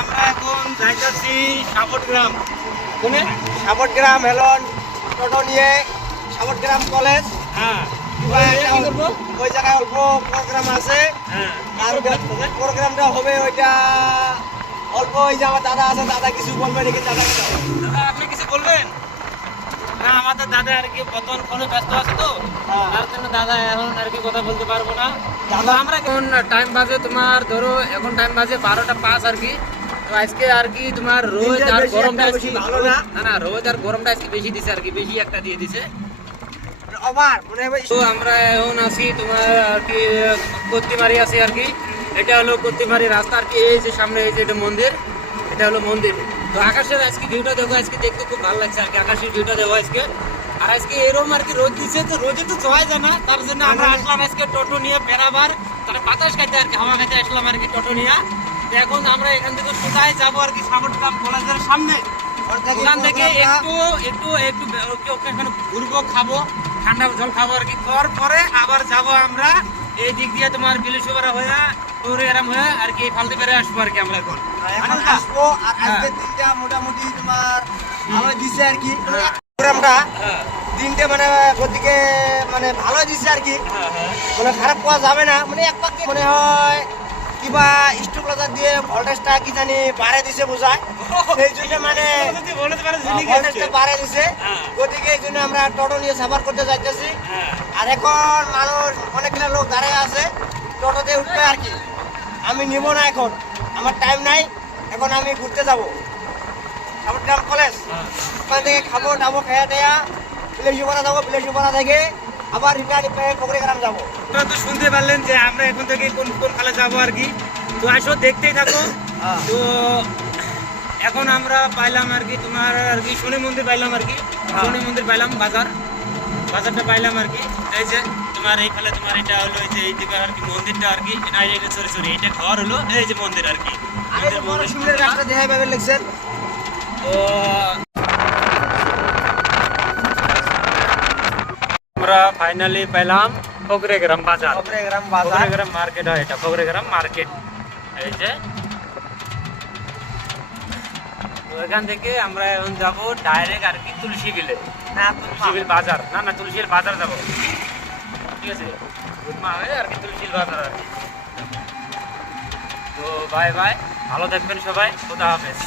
আমরা এখন যাইতেছি সাবটগ্রাম। কোনে? সাবটগ্রাম হেলন টোটো নিয়ে সাবটগ্রাম কলেজ। হ্যাঁ, কি করবো? ওই জায়গায় অল্প প্রোগ্রাম আছে। হ্যাঁ, আর প্রোগ্রামটা হবে ওইটা অল্প। ওই যে আমার দাদা আছে, দাদা কিছু বলবে নাকি? দাদা দাদা আপনি কিছু বলবেন? না, আমাদের দাদা আর কি বর্তমান ফোনে ব্যস্ত আছে তো, হ্যাঁ। তার জন্য দাদা এখন আর কি কথা বলতে পারবো না। দাদা আমরা এখন টাইম বাজে তোমার ধরো এখন টাইম বাজে 12টা 5 আর কি। তো আজকে আর কি তোমার রোদ দিনটা আর বেশি গরমটা একটা আজকে বেশি ভালো না। না না, রোদ আর গরমটা আজকে বেশি দিছে আর কি, বেশি একটা দিয়ে দিছে। আবার মনে হবে তো আমরা এখন আছি তোমার আর কি কত্তিমারি আছি আর কি। এটা হলো কত্তিমারি রাস্তা আর কি। এই যে সামনে এই যে এটা মন্দির, এটা হলো মন্দির। তো আকাশের আজকে ভিউটা দেখো, আজকে দেখতে খুব ভালো লাগছে আর কি। আকাশের ভিউটা দেখো আজকে। আর আজকে এরকম আর কি রোদ দিচ্ছে, তো রোদে তো যাওয়াই যায় না, তার জন্য আমরা আসলাম আজকে টোটো নিয়ে বেড়াবার, তাহলে বাতাস খাইতে আর কি, হাওয়া খাইতে আসলাম আর কি টোটো নিয়ে। তো এখন আমরা এখান থেকে সোজাই যাবো আর কি সাবটগ্রাম কলেজের সামনে। ওখান থেকে একটু একটু একটু ওখানে ঘুরবো, খাবো, ঠান্ডা জল খাবো আর কি। পরে আবার যাব আমরা এই দিক দিয়ে তোমার বিলেশুপাড়া হয়ে টুরিয়ারাম হয়ে আর কি ফালতু বেড়ে আসবো আর কি আমরা এখন। এখন আসবো। আর আজকের দিনটা মোটামুটি তোমার ভালো দিছে আর কি। প্রোগ্রামটা হ্যাঁ দিনটা মানে গতিকে মানে ভালো দিছে আর কি। হ্যাঁ হ্যাঁ মানে খারাপ পাওয়া যাবে না। মানে এক পাকে মনে হয় কিবা স্ট্রোকলার দিয়ে ভোল্টেজটা কি জানি বাড়াই দিছে বোঝায়। সেই জন্য মানে ভোল্টেজটা বাড়াই দিছে। হ্যাঁ। গতিকে এই জন্য আমরা টোটো নিয়ে সাফার করতে যাইতেছি। হ্যাঁ আর এখন মানুষ অনেকগুলো লোক দাঁড়ায় আছে, টোটোতে উঠবে আর কি। আমি নিব না এখন, আমার টাইম নাই। এখন আমি ঘুরতে যাব সাবটগ্রাম কলেজ। হ্যাঁ। ওখান থেকে খাবো টাবো খেয়া টেয়া বিলেশুপাড়া যাবো, বিলেশুপাড়া থেকে আবার রিটার্ন কুড়িগ্রাম যাবো। আপনারা তো শুনতে পারলেন যে আমরা এখন থেকে কোন কোন খালে যাবো আর কি। তো আসো দেখতেই থাকো। হ্যাঁ। তো এখন আমরা পাইলাম আর কি তোমার আর কি শনি মন্দির পাইলাম আর কি। শনি মন্দির পাইলাম, বাজারটা পাইলাম আর কি। এই যে তোমার এইখানে তোমার এটা হলো এই যে এই দিকে আর কি মন্দিরটা আর কি। সরি এটা ঘর হলো, এই যে মন্দির আর কি। আরে বড় শিবের গাছটা দেখাই পাবেন লিখছেন। তো আমরা ফাইনালি পেলাম ফকরেগ্রাম বাজার। কুড়িগ্রাম বাজার। ফকরেগ্রাম মার্কেট হয় এটা, ফকরেগ্রাম মার্কেট। এই যে তো এখান থেকে আমরা এখন যাব ডাইরেক্ট আর কি তুলসী বিলে, না তুলসী বিল বাজার। না না, তুলসীর বাজার যাব, ঠিক আছে? রুটমা হয়ে আর কি তুলসীর বাজার আর কি। তো বাই বাই, ভালো থাকবেন সবাই, খোদা হাফেজ।